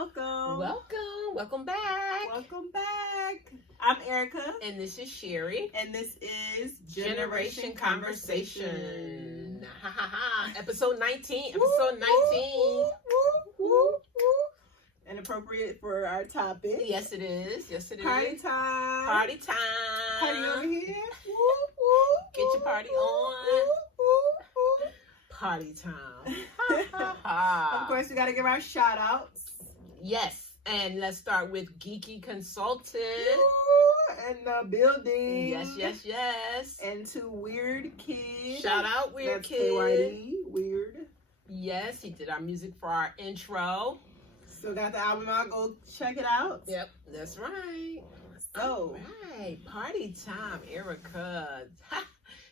Welcome back. Welcome back. I'm Erika. And this is Sherry. And this is Generation Conversation. Episode 19. And appropriate for our topic. Yes, it is. Party time. Party time. Party over here. Get your party on. Party time. Of course, we got to give our shout outs. Yes. And let's start with Geeky Consultant. In the building. Yes. And to Weird Kid. Shout out Weird That's Kid. KYD, Weird. Yes, he did our music for our intro. Still got the album out. Go check it out. Yep, that's right. So, right, party time, Erika.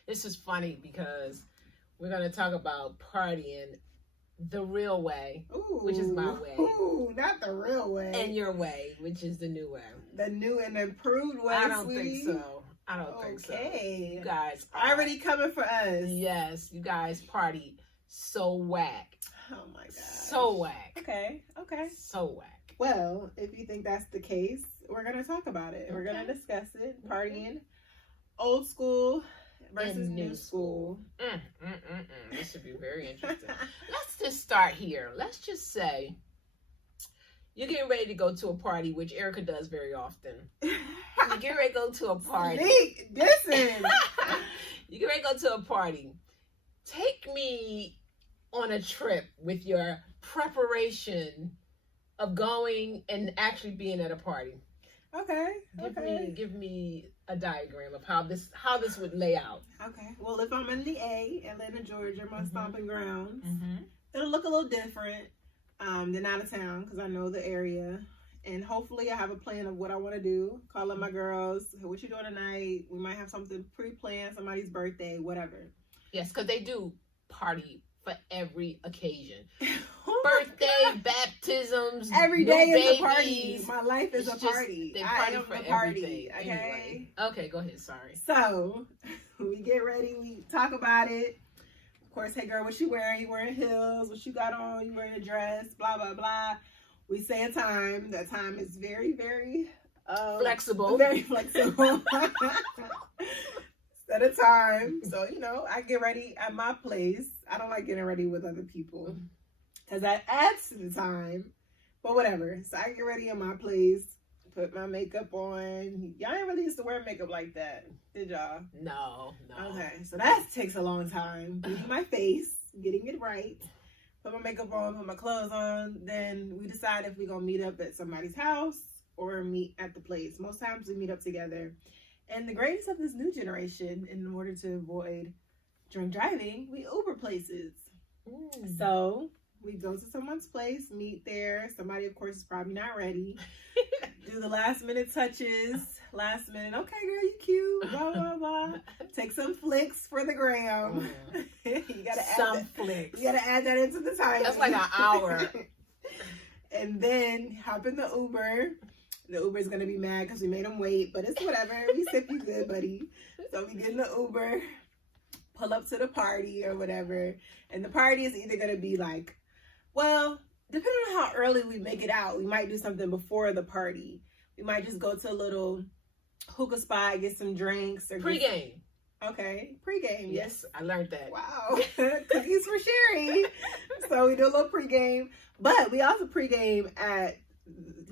This is funny because we're going to talk about partying the real way, which is my way. Ooh, not the real way. And your way, which is the new way. The new and improved way, I don't sweetie. think so. I don't think so. Okay. You guys already coming for us. Yes, you guys party so whack. Oh my God. So whack. Okay. So whack. Well, if you think that's the case, we're going to talk about it. Okay. We're going to discuss it. Partying, old school versus new school. This should be very interesting. Let's just start here. Let's just say you're getting ready to go to a party, which Erika does very often. You get ready to go to a party. Listen. You get ready to go to a party. Take me on a trip with your preparation of going and actually being at a party. Okay. Give me a diagram of how this would lay out. Okay. Well, if I'm in the Atlanta, Georgia, my stomping grounds, it'll look a little different than out of town because I know the area. And hopefully I have a plan of what I want to do. Call up my girls. What you doing tonight? We might have something pre-planned, somebody's birthday, whatever. Yes, because they do party for every occasion. Birthday, baptisms, every day is babies. a party. My life is a party. They party I am for a party. everything. Okay. Anyway. Okay, go ahead. Sorry. So we get ready. We talk about it. Of course, hey girl, what you wearing? You wearing heels? What you got on? You wearing a dress? Blah blah blah. We say a time. That time is very very flexible. Very flexible. Set a time. So I get ready at my place. I don't like getting ready with other people because that adds to the time. But whatever. So I get ready in my place, put my makeup on. Y'all ain't really used to wear makeup like that, did y'all? No. Okay, so that takes a long time. Doing my face, getting it right, put my makeup on, put my clothes on. Then we decide if we're going to meet up at somebody's house or meet at the place. Most times we meet up together. And the greatness of this new generation, in order to avoid drunk driving, we Uber places. So we go to someone's place, meet there. Somebody, of course, is probably not ready. Do the last minute touches. Last minute, okay, girl, you cute. Blah blah blah. Take some flicks for the gram. You gotta add flicks. You gotta add that into the time. That's like an hour. And then hop in the Uber. The Uber's gonna be mad because we made him wait, but it's whatever. We sip you good, buddy. So we get in the Uber, pull up to the party or whatever, and the party is either gonna be like, well, depending on how early we make it out, we might do something before the party. We might just go to a little hookah spot, get some drinks, or pre-game. Okay, pre-game. Yes, I learned that. Wow, cookies for Sherry. So we do a little pre-game, but we also pre-game at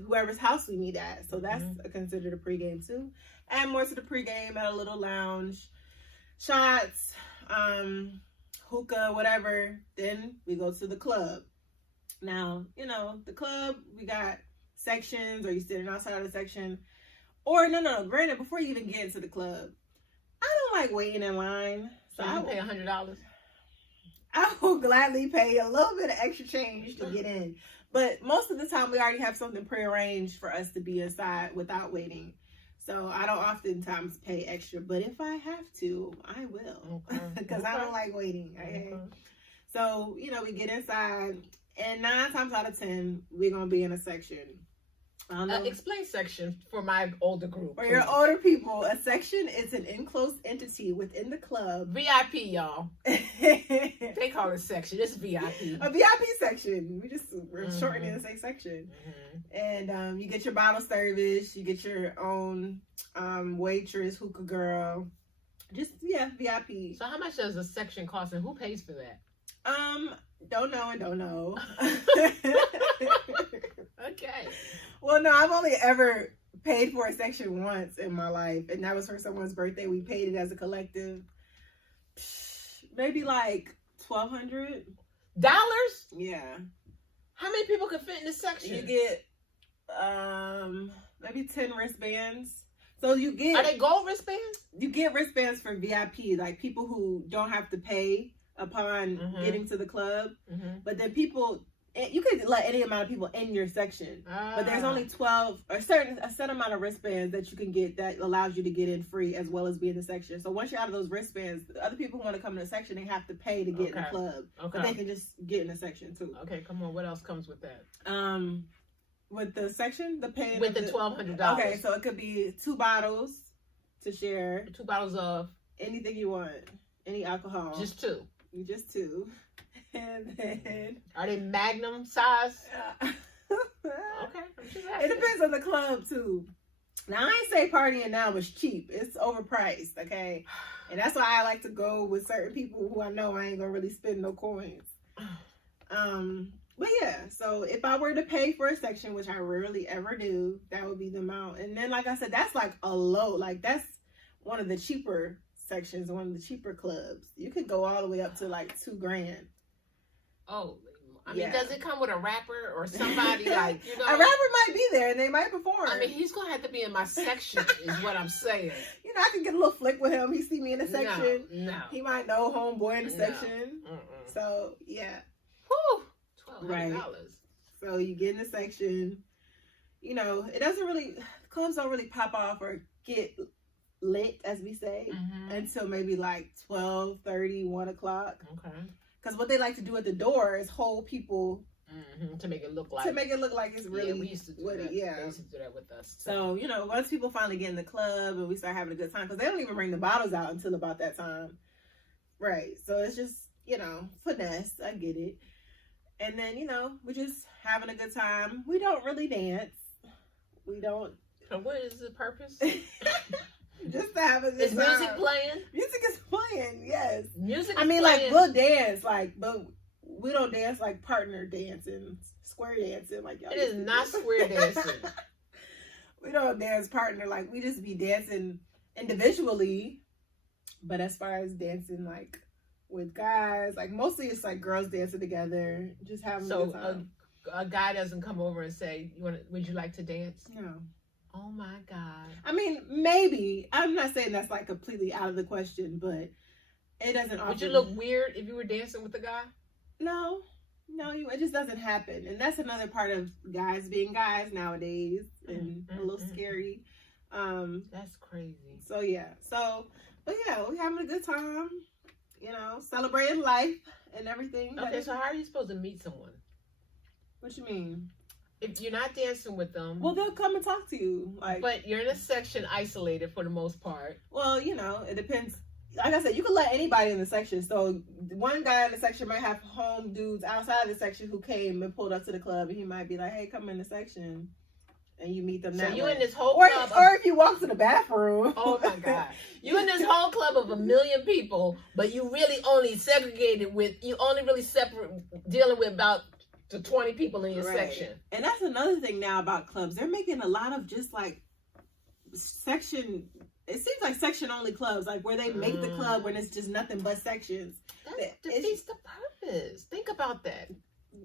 whoever's house we meet at. So that's considered a pregame too. Add more to the pregame at a little lounge. Shots, hookah, whatever. Then we go to the club. Now, the club, we got sections, or you sitting outside of the section. Or no. Granted, before you even get into the club, I don't like waiting in line. So I pay $100. I will gladly pay a little bit of extra change to get in. But most of the time, we already have something prearranged for us to be inside without waiting. So I don't oftentimes pay extra. But if I have to, I will. Because I don't like waiting. Okay? So, we get inside. And 9 times out of 10, we're going to be in a section Explain section for my older group. For your older people, a section is an enclosed entity within the club. VIP, y'all. They call it section. It's VIP. A VIP section. We're shortening and say section. And you get your bottle service. You get your own waitress, hookah girl. Just, VIP. So how much does a section cost and who pays for that? Don't know and don't know. Okay. Well, no, I've only ever paid for a section once in my life, and that was for someone's birthday. We paid it as a collective. Maybe like $1,200. Yeah. How many people could fit in this section? You get maybe 10 wristbands. So you get. Are they gold wristbands? You get wristbands for VIP, like people who don't have to pay upon getting to the club. But then people. You could let any amount of people in your section, but there's only 12 or a set amount of wristbands that you can get that allows you to get in free as well as be in the section. So once you're out of those wristbands, the other people who want to come in the section, they have to pay to get in the club. But they can just get in the section too. Okay, come on. What else comes with that? With the section, the pay with the $1,200. Okay, so it could be 2 bottles to share. 2 bottles of anything you want, any alcohol. Just 2. Just 2. And then are they Magnum size? Okay. It depends on the club too. Now I ain't say partying now was cheap. It's overpriced, okay? And that's why I like to go with certain people who I know I ain't gonna really spend no coins. But yeah, so if I were to pay for a section, which I rarely ever do, that would be the amount. And then like I said, that's like a low, like that's one of the cheaper sections, one of the cheaper clubs. You could go all the way up to like $2,000. Oh, I mean, does it come with a rapper or somebody like, you know? A rapper might be there and they might perform. I mean, he's going to have to be in my section is what I'm saying. You know, I can get a little flick with him. He see me in the section. No. He might know homeboy in the section. So, yeah. Whew. $1,200. Right. So you get in the section. You know, it doesn't really, clubs don't really pop off or get lit, as we say, until maybe like 12:30, 1 o'clock. Okay. Because what they like to do at the door is hold people to make it look like it's really we used to do that. They used to do that with us. So you know, once people finally get in the club and we start having a good time, because they don't even bring the bottles out until about that time, right? So it's just, you know, finesse. I get it. And then, you know, we're just having a good time. We don't really dance. We don't. So what is the purpose? Just to have a good time. Is music playing? Music is playing, yes. Music I mean, playing. like, we'll dance, like, but we don't dance like partner dancing, square dancing like y'all. It is not square dancing. We don't dance partner, like, we just be dancing individually. But as far as dancing, like, with guys, like, mostly it's like girls dancing together, just having a good time. A guy doesn't come over and say, would you like to dance? No. Oh my God. I mean, maybe. I'm not saying that's like completely out of the question, but it doesn't often. Would you look weird if you were dancing with a guy? No, it just doesn't happen. And that's another part of guys being guys nowadays, and a little scary. That's crazy. So yeah. But yeah, we're having a good time, you know, celebrating life and everything. Okay, so how are you supposed to meet someone? What you mean? If you're not dancing with them, well, they'll come and talk to you. Like, but you're in a section isolated for the most part. Well, you know, it depends. Like I said, you can let anybody in the section. So one guy in the section might have home dudes outside the section who came and pulled up to the club, and he might be like, "Hey, come in the section," and you meet them. So that you way. in this whole club, or if you walk to the bathroom. Oh my God! You in this whole club of 1 million people, but you really only segregated with dealing with about to 20 people in your section. And that's another thing now about clubs. They're making a lot of just like section. It seems like section only clubs, like where they make the club when it's just nothing but sections. That defeats the purpose. Think about that.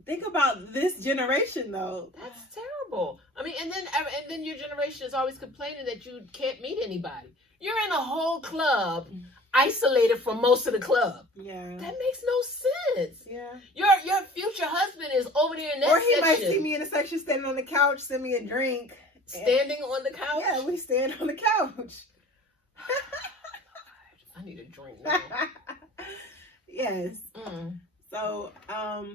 Think about this generation though. That's terrible. I mean, and then your generation is always complaining that you can't meet anybody. You're in a whole club, isolated from most of the club. Yeah. That makes no sense. Yeah. Your future husband is over there in that section. Or he might see me in the section standing on the couch, send me a drink. Standing on the couch? Yeah, we stand on the couch. I need a drink now. Yes. So,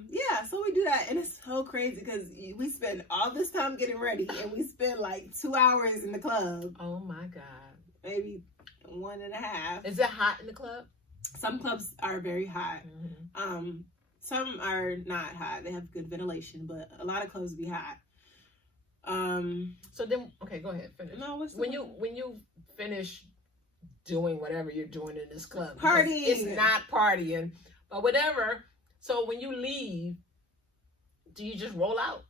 yeah, so we do that, and it's so crazy because we spend all this time getting ready, and we spend like 2 hours in the club. Oh my God. Maybe 1.5. Is it hot in the club? Some clubs are very hot. Mm-hmm. Some are not hot. They have good ventilation, but a lot of clubs be hot. So then, okay, go ahead, finish. No, when you finish doing whatever you're doing in this club, partying. It's not partying, but whatever. So when you leave, do you just roll out?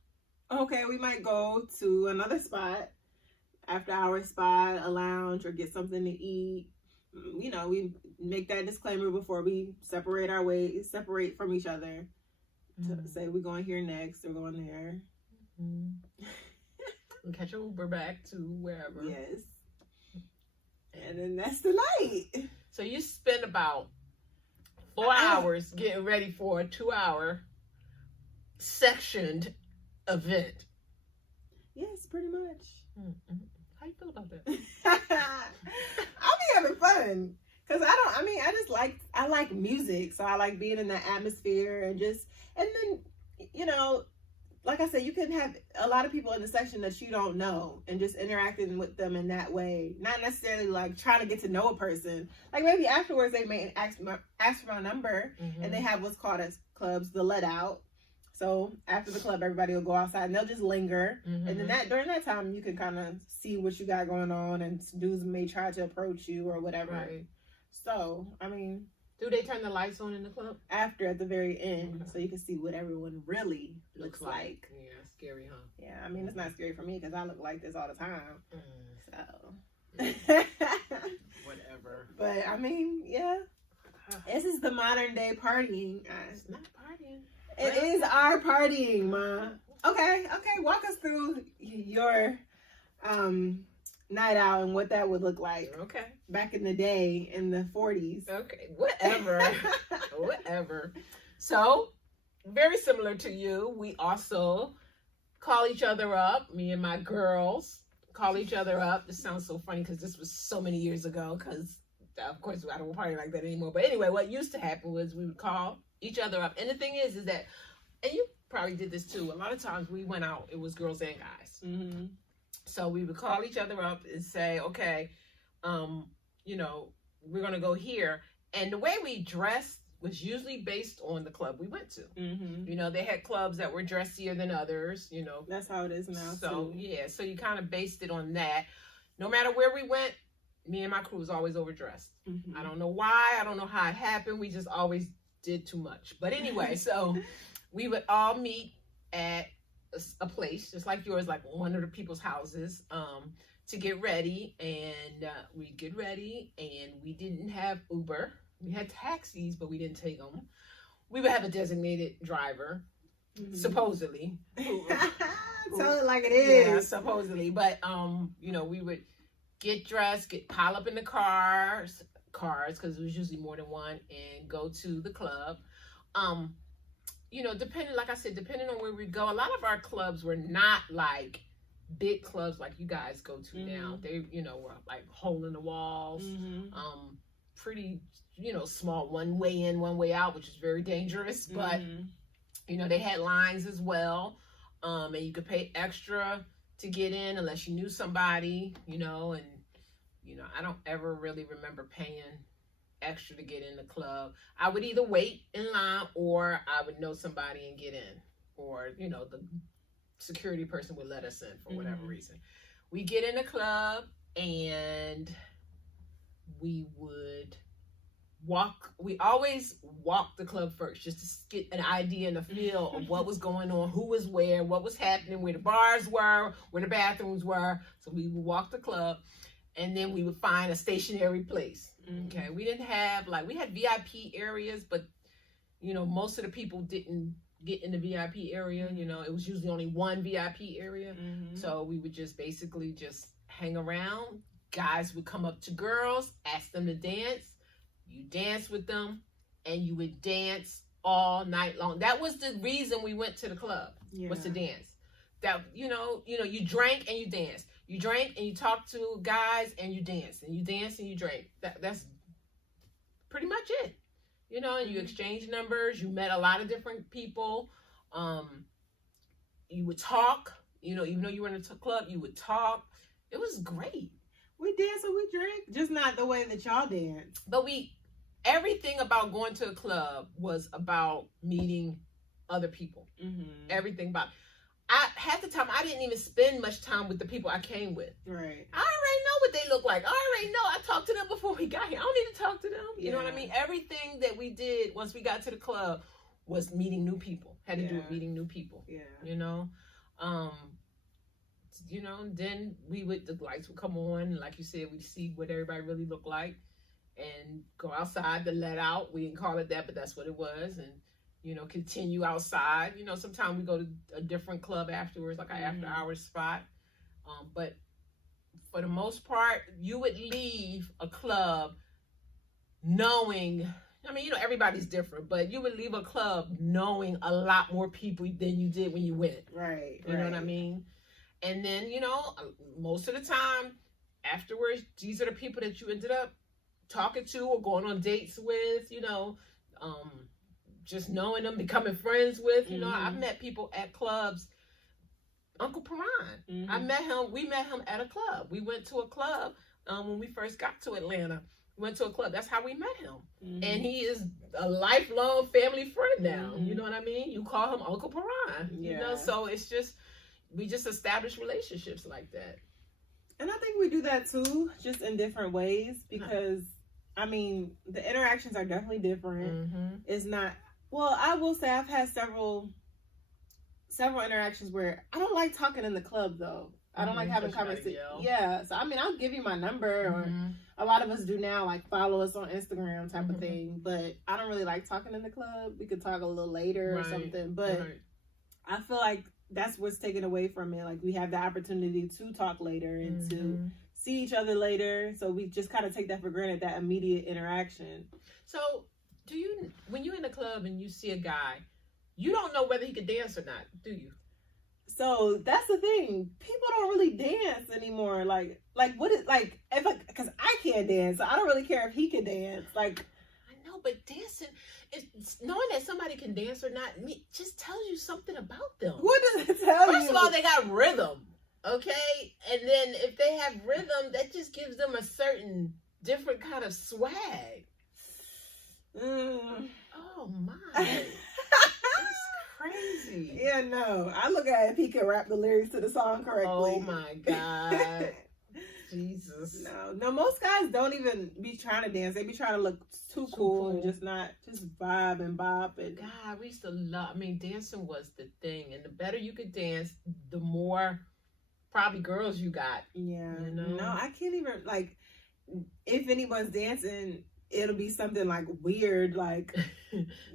Okay, we might go to another spot, after hour spot, a lounge, or get something to eat. You know, we make that disclaimer before we separate our ways, separate from each other. To say we're going here next or going there. And catch an Uber back to wherever. Yes. And then that's the night. So you spend about 4 hours getting ready for a 2-hour sectioned event. Yes, pretty much. Mm-hmm. How you feel about that? I'll be having fun. Cause I like music. So I like being in that atmosphere and then, you know, like I said, you can have a lot of people in the section that you don't know and just interacting with them in that way. Not necessarily like trying to get to know a person. Like maybe afterwards they may ask for my number, and they have what's called as clubs, the let out. So after the club, everybody will go outside and they'll just linger. And then during that time, you can kind of see what you got going on, and dudes may try to approach you or whatever. Right. So, I mean, do they turn the lights on in the club? After, at the very end, so you can see what everyone really looks like. Yeah, scary, huh? Yeah, I mean, it's not scary for me because I look like this all the time. So. Whatever. But, I mean, yeah. This is the modern day partying. It's not partying. It is our partying, Ma. Okay, walk us through your night out and what that would look like. Okay. Back in the day, in the 40s. Okay, whatever. Whatever. So, very similar to you, we also call each other up, me and my girls call each other up. This sounds so funny because this was so many years ago, because of course I don't party like that anymore. But anyway, what used to happen was we would call each other up. And the thing is that, and you probably did this too, a lot of times we went out, it was girls and guys. Mm-hmm. So we would call each other up and say, okay, you know, we're going to go here. And the way we dressed was usually based on the club we went to. Mm-hmm. You know, they had clubs that were dressier than others, you know. That's how it is now. So, too. yeah, so you kind of based it on that. No matter where we went, me and my crew was always overdressed. Mm-hmm. I don't know why. I don't know how it happened. We just always did too much. But anyway, so we would all meet at a place just like yours, like one of the people's houses, to get ready. And we'd get ready, and we didn't have Uber. We had taxis, but we didn't take them. We would have a designated driver, supposedly. Tell it like it is. Yeah, supposedly. But you know, we would get dressed, pile up in the cars, because it was usually more than one, and go to the club. You know, like I said, depending on where we go, a lot of our clubs were not like big clubs like you guys go to now. They, you know, were like hole in the walls, pretty, you know, small, one way in, one way out, which is very dangerous. But, you know, they had lines as well. And you could pay extra to get in unless you knew somebody, you know, and, you know, I don't ever really remember paying extra to get in the club. I would either wait in line or I would know somebody and get in, or, you know, the security person would let us in for whatever reason. We get in the club and we would always walk the club first, just to get an idea and a feel of what was going on, who was where, what was happening, where the bars were, where the bathrooms were. So we would walk the club, and then we would find a stationary place. Okay, we didn't have, like, we had VIP areas, but, you know, most of the people didn't get in the VIP area. You know, it was usually only one VIP area. So we would just basically just hang around. Guys would come up to girls, ask them to dance. You dance with them, and you would dance all night long. That was the reason we went to the club, was to dance. That, you know, you drank and you danced. You drank and you talked to guys and you danced. And you danced and you drank. That's pretty much it. you know, and you exchange numbers. You met a lot of different people. You would talk, you know, even though you were in a club, you would talk. It was great. We danced and we drank, just not the way that y'all dance. But everything about going to a club was about meeting other people. Everything about. Half the time, I didn't even spend much time with the people I came with. Right. I already know what they look like. I already know. I talked to them before we got here. I don't need to talk to them. You know what I mean? Everything that we did once we got to the club was meeting new people. Had to do with meeting new people. Yeah. You know? You know, then the lights would come on. Like you said, we'd see what everybody really looked like and go outside to let out. We didn't call it that, but that's what it was. And, you know, continue outside. You know, sometimes we go to a different club afterwards, like an after hours spot. But for the most part, you would leave a club knowing, I mean, you know, everybody's different, but you would leave a club knowing a lot more people than you did when you went. Right. You know what I mean? And then, you know, most of the time afterwards, these are the people that you ended up talking to or going on dates with, you know, just knowing them, becoming friends with. You know, I've met people at clubs. Uncle Perron, we met him at a club. We went to a club when we first got to Atlanta. We went to a club. That's how we met him. And he is a lifelong family friend now. You know what I mean? You call him Uncle Perron. You know, so it's just, we just establish relationships like that. And I think we do that too, just in different ways, because I mean, the interactions are definitely different. It's not, well, I will say I've had several interactions where I don't like talking in the club though. I don't like having conversations. Yeah. So I mean, I'll give you my number, or a lot of us do now, like follow us on Instagram type of thing. But I don't really like talking in the club. We could talk a little later or something. But I feel like that's what's taken away from it. Like, we have the opportunity to talk later and to see each other later. So we just kind of take that for granted, that immediate interaction. So when you're in the club and you see a guy, you don't know whether he can dance or not, do you? So that's the thing. People don't really dance anymore. Like what is, like, because I can't dance, so I don't really care if he can dance. Like, I know, but dancing, knowing that somebody can dance or not, just tells you something about them. What does it tell you? First of all, they got rhythm, okay? And then if they have rhythm, that just gives them a certain different kind of swag. Oh my. Crazy. Yeah, no. I look at if he can rap the lyrics to the song correctly. Oh my God. Jesus. No, most guys don't even be trying to dance. They be trying to look too cool and just vibe and bop. And God, we used to love, dancing was the thing. And the better you could dance, the more probably girls you got. Yeah. You know? No, I can't even, like, if anyone's dancing, it'll be something like weird, like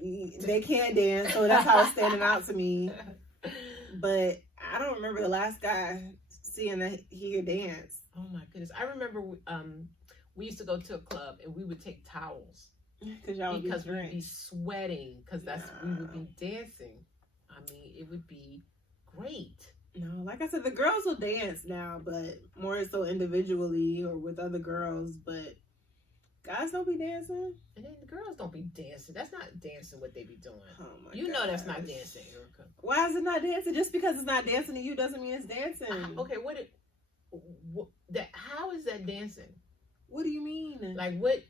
they can't dance, so that's how it's standing out to me. But I don't remember the last guy seeing that he could dance. Oh my goodness. I remember we used to go to a club and we would take towels because we'd be sweating, because we would be dancing. It would be great. No, like I said, the girls will dance now, but more so individually or with other girls, but guys don't be dancing. And then the girls don't be dancing. That's not dancing what they be doing. Oh my You know that's not dancing, Erika. Why is it not dancing? Just because it's not dancing to you doesn't mean it's dancing. Okay, how is that dancing? What do you mean? Like, what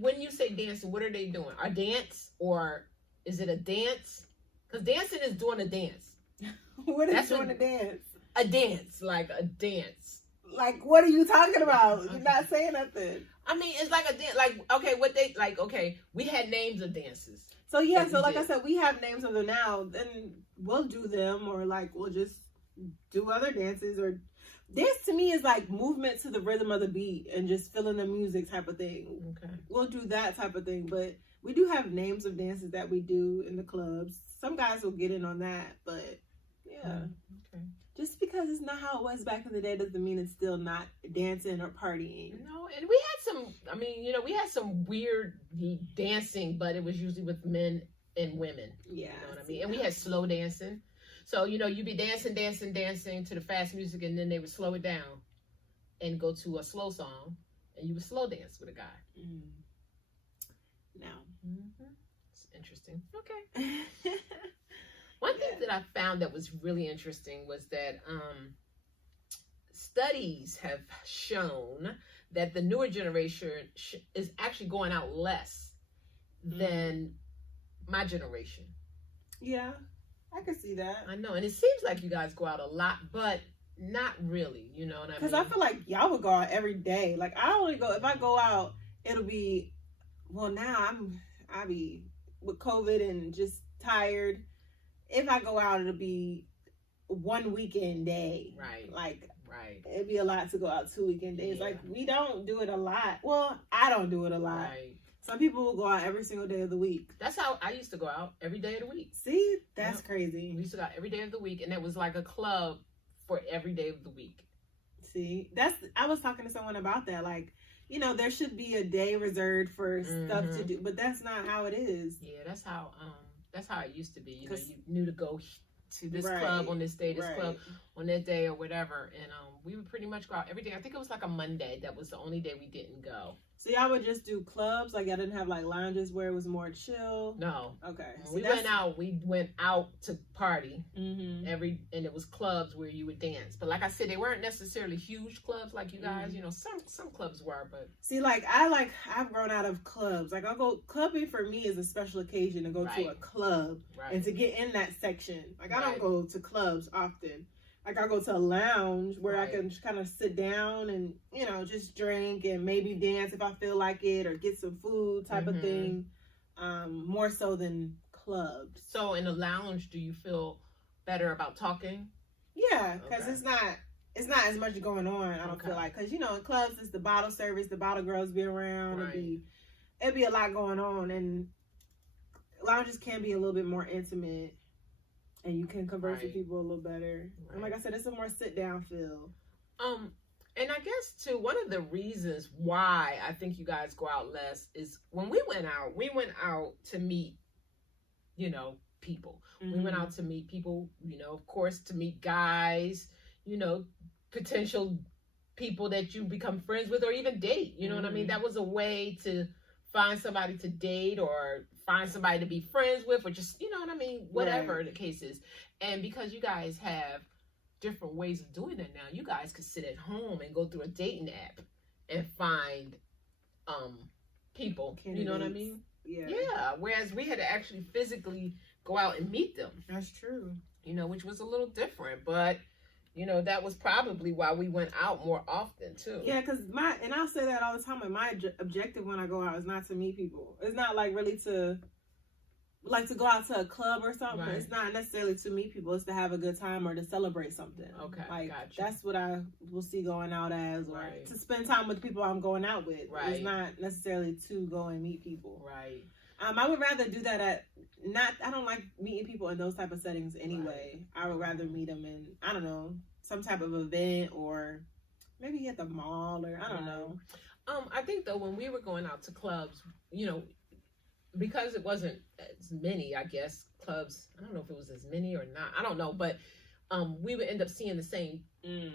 when you say dancing, what are they doing? A dance, or is it a dance? Because dancing is doing a dance. What is doing a dance? A dance, like a dance. Like, what are you talking about? You're not saying nothing. It's like a dance. Like, okay, we had names of dances. So yeah, so like I said, we have names of them now. Then we'll do them, or like we'll just do other dances. Or dance to me is like movement to the rhythm of the beat and just feeling the music type of thing. Okay, we'll do that type of thing. But we do have names of dances that we do in the clubs. Some guys will get in on that, but yeah. Okay. Just because it's not how it was back in the day doesn't mean it's still not dancing or partying. No, and we had some weird dancing, but it was usually with men and women. Yeah. You know what I mean? And we had slow dancing. So, you'd be dancing to the fast music, and then they would slow it down and go to a slow song, and you would slow dance with a guy. No. interesting. Okay. One thing that I found that was really interesting was that studies have shown that the newer generation is actually going out less than my generation. Yeah, I can see that. I know, and it seems like you guys go out a lot, but not really. You know what I mean? Because I feel like y'all would go out every day. Like I only go if I go out, it'll be now I be with COVID and just tired. If I go out, it'll be one weekend day. Right. Like right. It'd be a lot to go out 2 weekend days. Yeah. Like we don't do it a lot. Well, I don't do it a lot. Right. Some people will go out every single day of the week. That's how I used to go out every day of the week. See, that's crazy. We used to go out every day of the week, and it was like a club for every day of the week. See, I was talking to someone about that. Like, there should be a day reserved for stuff to do, but that's not how it is. Yeah, that's how it used to be. You knew to go to this club on this day, this club on that day, or whatever. And we would pretty much go out every day. I think it was like a Monday. That was the only day we didn't go. So y'all would just do clubs? Like y'all didn't have like lounges where it was more chill? No. Okay. When we went out to party and it was clubs where you would dance. But like I said, they weren't necessarily huge clubs like you guys. Some clubs were, but see, I've grown out of clubs. Like clubbing for me is a special occasion to go to a club and to get in that section. Like I don't go to clubs often. Like I go to a lounge where I can just kind of sit down and, just drink and maybe dance if I feel like it, or get some food type of thing. More so than clubs. So in a lounge, do you feel better about talking? Yeah, because it's not as much going on. I don't feel like, because in clubs it's the bottle service, the bottle girls be around. It'd be a lot going on, and lounges can be a little bit more intimate. And you can converse with people a little better. Right. And like I said, it's a more sit-down feel. And I guess, too, one of the reasons why I think you guys go out less is when we went out to meet, people. We went out to meet people, of course, to meet guys, potential people that you become friends with or even date. You know what I mean? That was a way to find somebody to date or find somebody to be friends with, or just, whatever the case is. And because you guys have different ways of doing that now, you guys could sit at home and go through a dating app and find people. Candidates. You know what I mean? Yeah. Whereas we had to actually physically go out and meet them. That's true. Which was a little different, but that was probably why we went out more often too. Yeah, because and I'll say that all the time, but my objective when I go out is not to meet people. It's not like really to go out to a club or something. Right. It's not necessarily to meet people. It's to have a good time or to celebrate something. Okay, gotcha. That's what I will see going out as, or to spend time with the people I'm going out with. Right. It's not necessarily to go and meet people. Right. I would rather do that I don't like meeting people in those type of settings anyway. Right. I would rather meet them in, I don't know, some type of event, or maybe at the mall, or I don't know. I think though, when we were going out to clubs, because it wasn't as many, I guess, clubs, I don't know if it was as many or not, I don't know, but we would end up seeing the same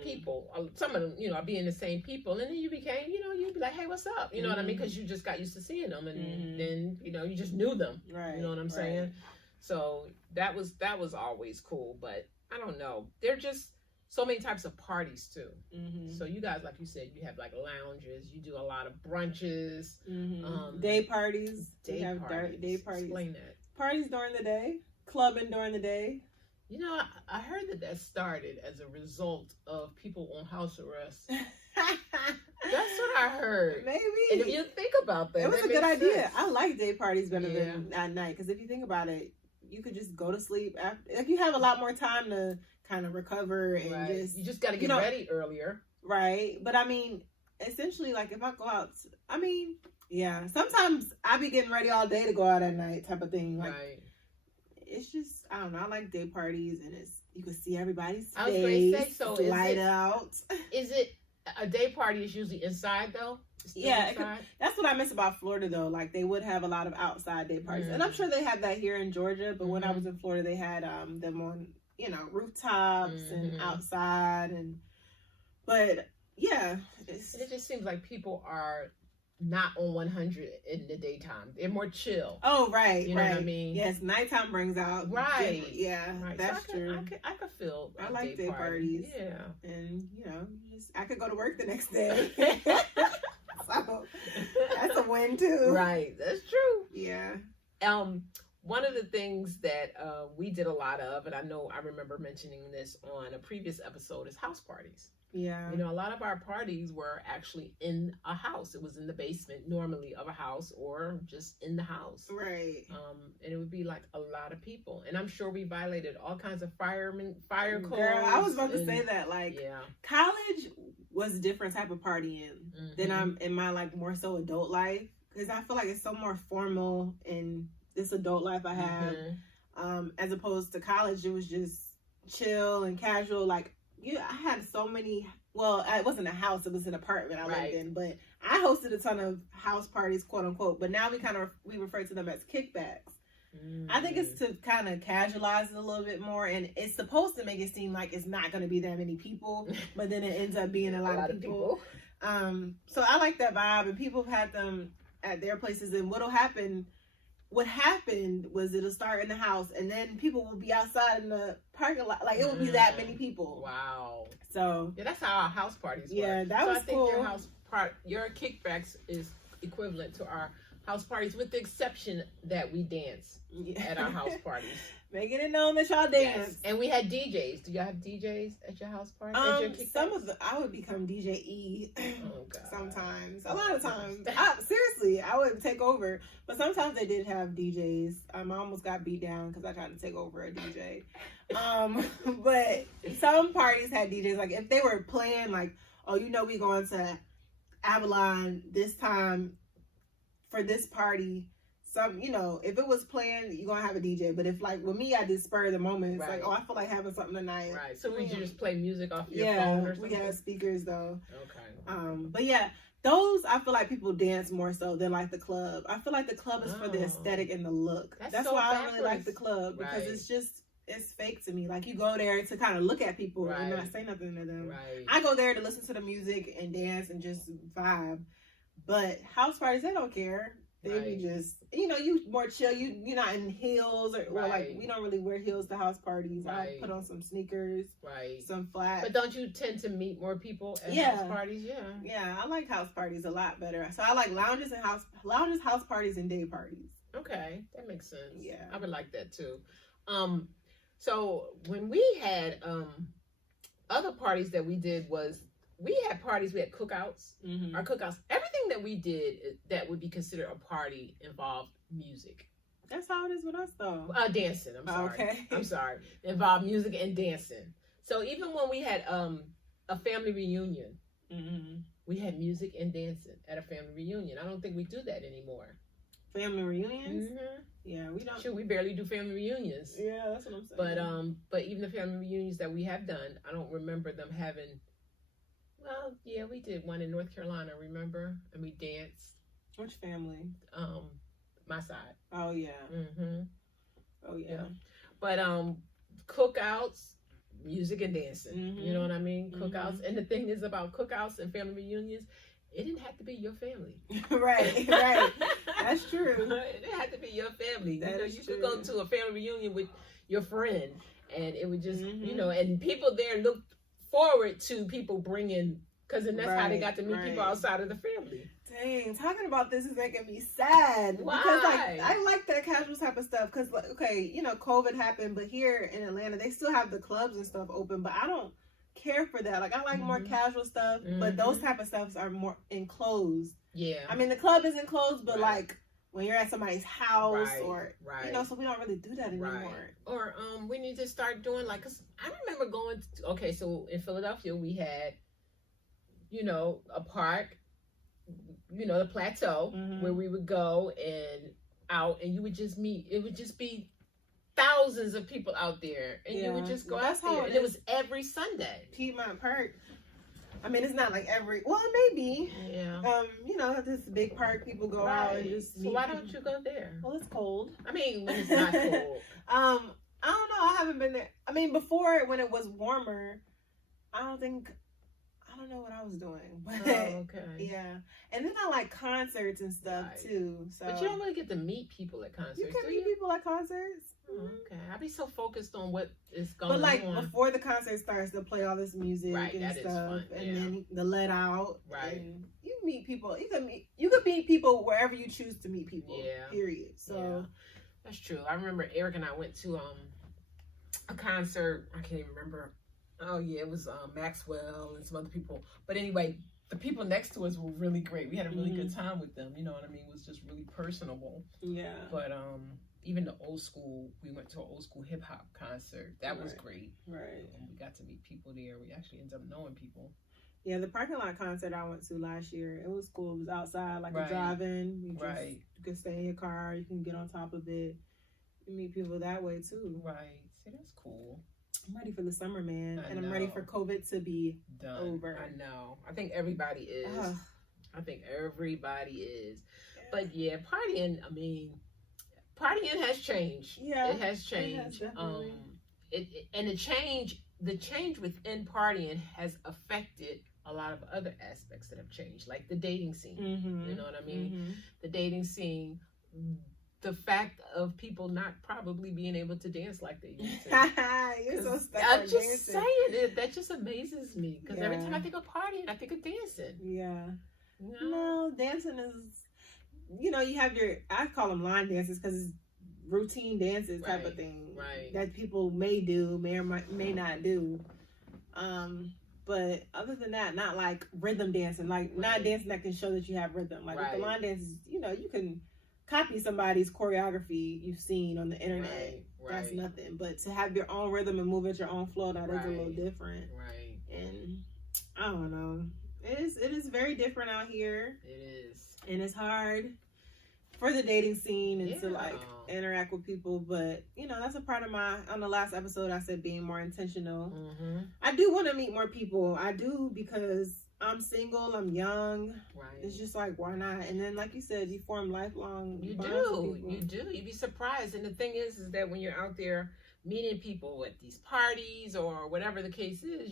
people. Some of them, I'd be in the same people, and then you became, you'd be like, hey, what's up? You know what I mean? Because you just got used to seeing them, and then, you just knew them. Right. You know what I'm saying? So that was always cool, but I don't know. They're just so many types of parties too. So you guys, like you said, you have like lounges, you do a lot of brunches, day parties. Day parties. Explain that. Parties during the day, clubbing during the day. I heard that started as a result of people on house arrest. That's what I heard. Maybe. And if you think about that, it was a good idea. I like day parties better than at night, because if you think about it, you could just go to sleep after. Like, you have a lot more time to kind of recover and you just got to get ready earlier. Right. But I mean, essentially, like if I go out, sometimes I be getting ready all day to go out at night type of thing. Like, it's just, I don't know. I like day parties, and you can see everybody's face. I was going to say, so light out. Is it a day party is usually inside though? Yeah, that's what I miss about Florida though. Like they would have a lot of outside day parties, and I'm sure they have that here in Georgia. But when I was in Florida, they had them on rooftops and outside, but yeah, it just seems like people are not on 100 in the daytime. They're more chill. Oh, right, You know what I mean? Yes, nighttime brings out. Right. Yeah, Right. that's so true. I could feel. I like day parties. Yeah. And I could go to work the next day. So that's a win too. Right. That's true. Yeah. One of the things that we did a lot of, and I remember mentioning this on a previous episode, is house parties. Yeah. A lot of our parties were actually in a house. It was in the basement normally of a house or just in the house. Right. And it would be like a lot of people. And I'm sure we violated all kinds of fire codes. Girl, I was about to say that. Like, yeah. College was a different type of partying than I'm in my like more so adult life. Because I feel like it's so more formal in this adult life I have. As opposed to college, it was just chill and casual. Like, I had so many. Well, it wasn't a house; it was an apartment I lived in. But I hosted a ton of house parties, quote unquote. But now we refer to them as kickbacks. I think it's to kind of casualize it a little bit more, and it's supposed to make it seem like it's not going to be that many people, but then it ends up being a lot of people. So I like that vibe, and people have had them at their places. And what happened was it'll start in the house, and then people will be outside in the parking lot. Like, it will be that many people. Wow. So yeah, that's how our house parties work. Yeah, that was cool. I think your kickbacks is equivalent to our house parties, with the exception that we dance at our house parties. Making it known that y'all dance. Yes. And we had DJs. Do y'all have DJs at your house party? Some of them, I would become DJ E. Oh, God. Sometimes. A lot of times. Seriously, I would take over. But sometimes they did have DJs. I almost got beat down because I tried to take over a DJ. But some parties had DJs. Like, if they were playing, like, oh, we going to Avalon this time for this party. If it was playing, you're gonna have a DJ. But if, like, with me, I did spur of the moment. It's like, oh, I feel like having something tonight. Right. So we just play music off your phone or something? We had speakers though. Okay. But yeah, those I feel like people dance more so than like the club. I feel like the club is for the aesthetic and the look. That's why I don't really like the club, because it's fake to me. Like, you go there to kind of look at people and not say nothing to them. Right. I go there to listen to the music and dance and just vibe. But house parties, they don't care. They be just, you more chill. You're not in heels or like, we don't really wear heels to house parties. I put on some sneakers, some flat. But don't you tend to meet more people at house parties? Yeah, I like house parties a lot better. So I like lounges, house parties, and day parties. Okay, that makes sense. Yeah, I would like that too. So when we had other parties that we did was, we had parties, we had cookouts. Our cookouts, everything that we did that would be considered a party involved music. That's how it is with us, though. Dancing. I'm sorry. Okay. I'm sorry. Involved music and dancing. So even when we had a family reunion, we had music and dancing at a family reunion. I don't think we do that anymore. Family reunions? Yeah, we don't. Sure, we barely do family reunions. Yeah, that's what I'm saying. But even the family reunions that we have done, I don't remember them having. Well, yeah, we did one in North Carolina, remember? And we danced. Which family? My side. Oh, yeah. Oh, yeah. But cookouts, music and dancing. You know what I mean? Cookouts. And the thing is about cookouts and family reunions, it didn't have to be your family. Right. That's true. It didn't have to be your family. You could go to a family reunion with your friend, and it would just, and people there looked forward to people bringing, because then that's how they got to meet people outside of the family. Dang, talking about this is making me sad. Why? Because, like, I like that casual type of stuff. Because, like, okay, COVID happened, but here in Atlanta, they still have the clubs and stuff open. But I don't care for that. Like, I like more casual stuff, but those type of stuffs are more enclosed. Yeah. I mean, the club is enclosed, but like, when you're at somebody's house or, so we don't really do that anymore. Or we need to start doing, like, because I remember going to, so in Philadelphia, we had, a park, the plateau, where we would go and out, and you would just meet. It would just be thousands of people out there, and you would just go out there. And it was every Sunday. Piedmont Park. I mean, it's not like well, it may be. Yeah. This big park, people go out and just meet. So why don't you go there? Well, it's cold. I mean, when it's not cold. I don't know. I haven't been there. I mean, before, when it was warmer, I don't think I don't know what I was doing. But Oh, okay. yeah. And then I like concerts and stuff too. So But you don't really get to meet people at concerts. You can meet people at concerts. Oh, okay. I'd be so focused on what is going on. But like before the concert starts, they'll play all this music and stuff, and then the let out. Right. And you meet people. You can meet people wherever you choose to meet people. Yeah. Period. So that's true. I remember Erika and I went to a concert. I can't even remember. Oh yeah, it was Maxwell and some other people. But anyway, the people next to us were really great. We had a really good time with them. You know what I mean? It was just really personable. Yeah. But even the old school, we went to an old school hip hop concert. That was great. Right. We got to meet people there. We actually ended up knowing people. Yeah, the parking lot concert I went to last year, it was cool. It was outside, like a drive-in. You could stay in your car. You can get on top of it. You meet people that way too. Right. See, that's cool. I'm ready for the summer, man. And I'm ready for COVID to be over. I know. I think everybody is. I think everybody is. Yeah. But yeah, partying, I mean, partying has changed. Yeah. It has changed. The change within partying has affected a lot of other aspects that have changed, like the dating scene. Mm-hmm. You know what I mean? Mm-hmm. The dating scene, the fact of people not probably being able to dance like they used to. You're so stuck I'm on just dancing. saying it. That just amazes me because every time I think of partying, I think of dancing. Yeah. No, dancing is, you have I call them line dances because it's routine dances type of thing that people may do, may or may not do. But other than that, not like rhythm dancing, like not dancing that can show that you have rhythm. Like with the line dances, you can copy somebody's choreography you've seen on the internet. That's nothing. But to have your own rhythm and move at your own flow, that is a little different. Right. And I don't know. It is very different out here. It is. And it's hard for the dating scene and to like interact with people. But that's a part of on the last episode I said being more intentional. Mm-hmm. I do want to meet more people. I do, because I'm single, I'm young. Right. It's just like, why not? And then, like you said, you form lifelong bonds with people. You'd be surprised. And the thing is that when you're out there meeting people at these parties or whatever the case is,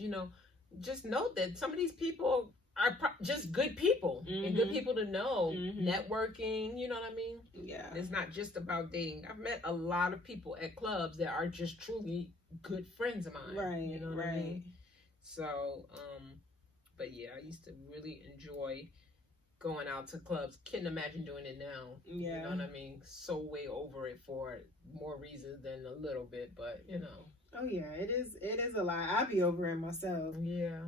just know that some of these people are just good people and good people to know. Networking, you know what I mean? Yeah. It's not just about dating. I've met a lot of people at clubs that are just truly good friends of mine. Right. You know what I mean? So, but yeah, I used to really enjoy going out to clubs. Couldn't imagine doing it now. Yeah. You know what I mean? So way over it for more reasons than a little bit, but Oh yeah, it is a lot. I'll be over it myself. Yeah.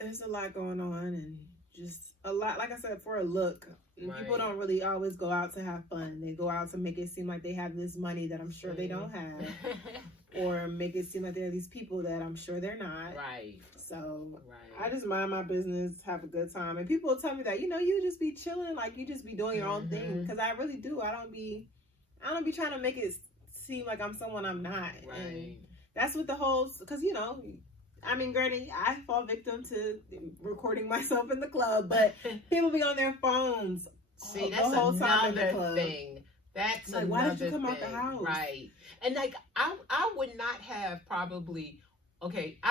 There's a lot going on, and just a lot, like I said, for a look. People don't really always go out to have fun. They go out to make it seem like they have this money that I'm sure they don't have. Or make it seem like they're these people that I'm sure they're not. Right. So I just mind my business, have a good time. And people tell me that, you just be chilling, like you just be doing your own thing. Because I really do. I don't be trying to make it seem like I'm someone I'm not. Right. And that's what the whole, because, I mean, granted, I fall victim to recording myself in the club, but people be on their phones the whole time in the club. Thing. That's like, why did you come out the house? Right. And like, I would not have I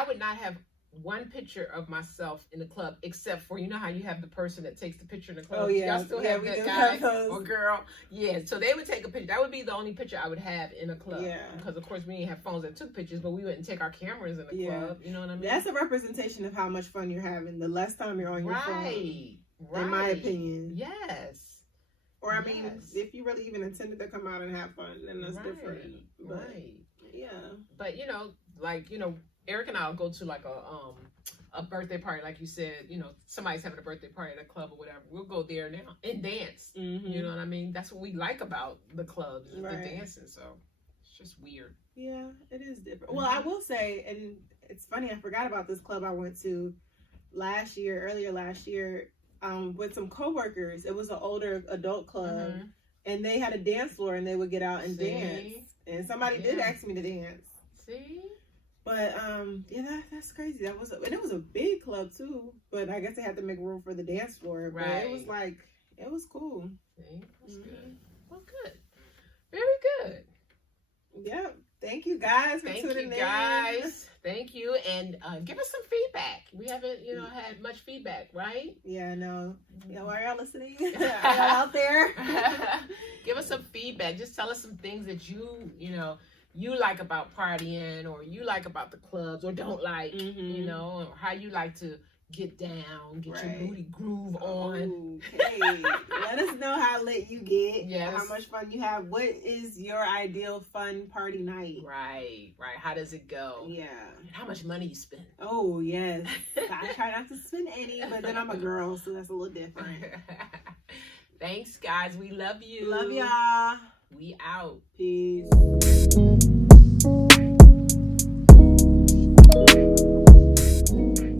would not have one picture of myself in the club, except for, how you have the person that takes the picture in the club. Oh, yeah. Y'all still have that guy or girl. Yeah. So they would take a picture. That would be the only picture I would have in a club. Yeah. Because, of course, we didn't have phones that took pictures, but we wouldn't take our cameras in the club. You know what I mean? That's a representation of how much fun you're having. The less time you're on your phone. Right. In my opinion. Yes. Or, I mean, if you really even intended to come out and have fun, then that's different. But, yeah. But, Eric and I will go to like a birthday party, like you said, somebody's having a birthday party at a club or whatever. We'll go there now and dance. Mm-hmm. You know what I mean? That's what we like about the clubs, the dancing. So it's just weird. Yeah, it is different. Well, I will say, and it's funny, I forgot about this club I went to earlier last year, with some coworkers. It was an older adult club, and they had a dance floor, and they would get out and dance. And somebody did ask me to dance. See? But that's crazy. And it was a big club too. But I guess they had to make room for the dance floor. But it was it was cool. See, that's good. Well, good, very good. Yep. Thank you guys for tuning in. Thank you guys. Thank you, and give us some feedback. We haven't, had much feedback, right? Yeah, no. Are y'all listening? Are y'all out there? Give us some feedback. Just tell us some things that you like about partying, or you like about the clubs, or don't like, or how you like to get down, get your booty groove on. Okay. Let us know how lit you get. Yes. How much fun you have. What is your ideal fun party night? Right. How does it go? Yeah. And how much money you spend? Oh, yes. I try not to spend any, but then I'm a girl, so that's a little different. Thanks, guys. We love you. Love y'all. We out. Peace.